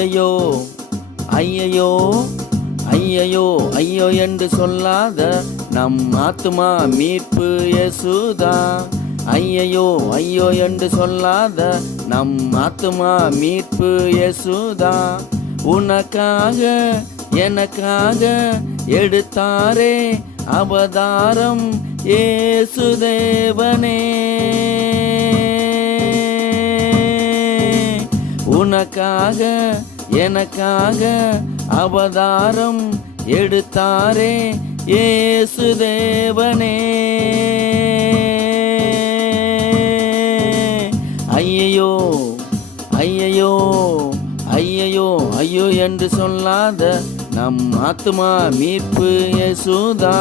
ஐயையோ ஐயையோ ஐயையோ ஐயோ என்று சொல்லாத நம் ஆத்துமா மீட்பு இயேசுதா. ஐயையோ ஐயோ என்று சொல்லாத நம் ஆத்துமா மீட்பு இயேசுதா. உனக்காக எனக்காக எடுத்தாரே அவதாரம் இயேசுதேவனே. உனக்காக எனக்காக அவதாரம் எடுத்தாரே இயேசுதேவனே. ஐயையோ ஐயையோ ஐயையோ ஐயோ என்று சொல்லாத நம் ஆத்துமா மீட்பு இயேசுதா.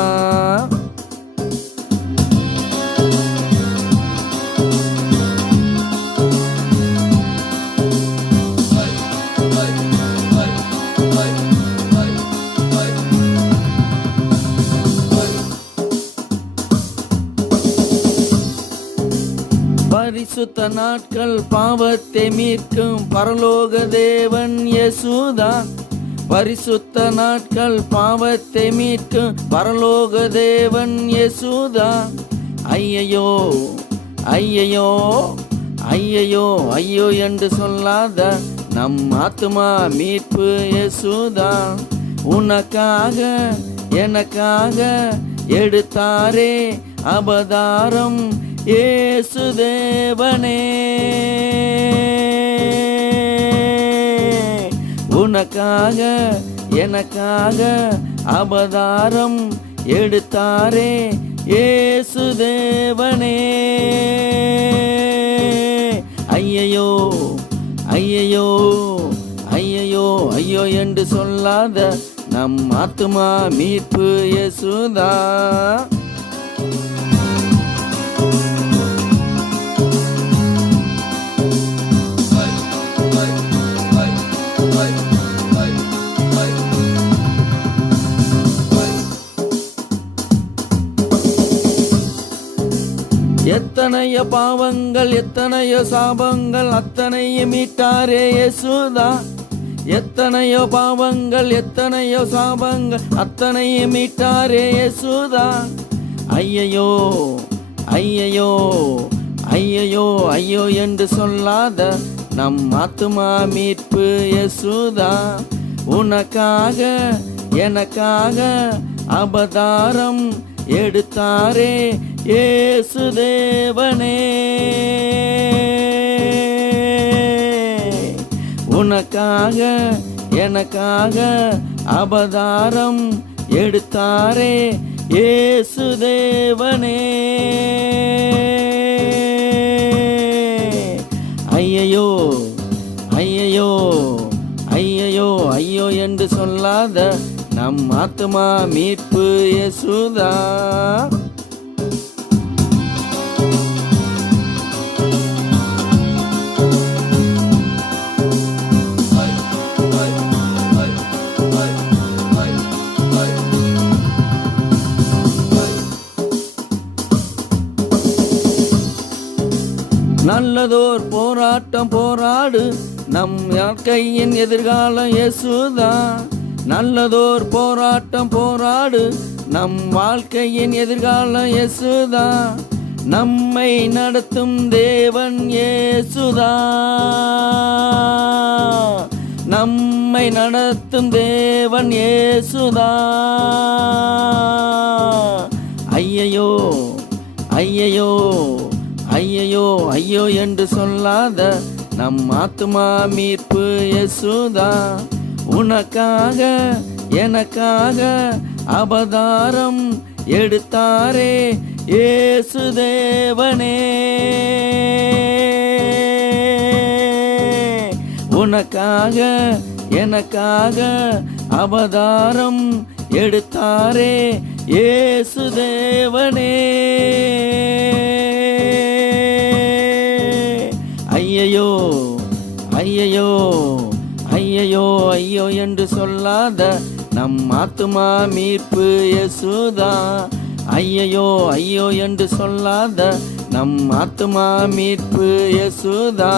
பரிசுத்த நாட்கள் பாவத்தை மீட்கும் பரலோக தேவன் இயேசுதா. பரிசுத்த நாட்கள் பாவத்தை மீட்கும் பரலோக தேவன் இயேசுதா. ஐயையோ ஐயையோ ஐயையோ ஐயோ என்று சொல்லாத நம் ஆத்துமா மீட்பு இயேசுதா. உனக்காக எனக்காக எடுத்தாரே அவதாரம் இயேசுதேவனே. உனக்காக எனக்காக அவதாரம் எடுத்தாரே இயேசுதேவனே. ஐயையோ ஐயையோ ஐயையோ ஐயோ என்று சொல்லாத நம் ஆத்துமா மீட்பு இயேசுதா. எத்தனையோ பாவங்கள் எத்தனையோ சாபங்கள் அத்தனையும் மீட்டாரே இயேசுதா. எத்தனையோ பாவங்கள் எத்தனையோ சாபங்கள் அத்தனையும் மீட்டாரே இயேசுதா. ஐயையோ ஐயையோ ஐயையோ ஐயோ என்று சொல்லாத நம் ஆத்துமா மீட்பு இயேசுதா. உனக்காக எனக்காக அவதாரம் எடுத்தாரே இயேசுதேவனே. உனக்காக எனக்காக அவதாரம் எடுத்தாரே இயேசுதேவனே. ஐயையோ ஐயையோ ஐயையோ ஐயோ என்று சொல்லாத நம் ஆத்துமா மீட்பு இயேசுதா. நல்லதோர் போராட்டம் போராடு நம் வாழ்க்கையின் எதிர்காலம் இயேசுதா. நல்லதோர் போராட்டம் போராடு நம் வாழ்க்கையின் எதிர்காலம் இயேசுதா. நம்மை நடத்தும் தேவன் இயேசுதா. நம்மை நடத்தும் தேவன் இயேசுதா. ஐயையோ ஐயையோ ஐயையோ ஐயோ என்று சொல்லாத நம் ஆத்துமா மீட்பு இயேசுதா. உனக்காக எனக்காக அவதாரம் எடுத்தாரே இயேசுதேவனே. உனக்காக எனக்காக அவதாரம் எடுத்தாரே இயேசுதேவனே. ஐயையோ ஐயையோ ஐயையோ ஐயோ என்று சொல்லாத நம் ஆத்துமா மீட்பு இயேசுதா. ஐயையோ ஐயோ என்று சொல்லாத நம் ஆத்துமா மீட்பு இயேசுதா.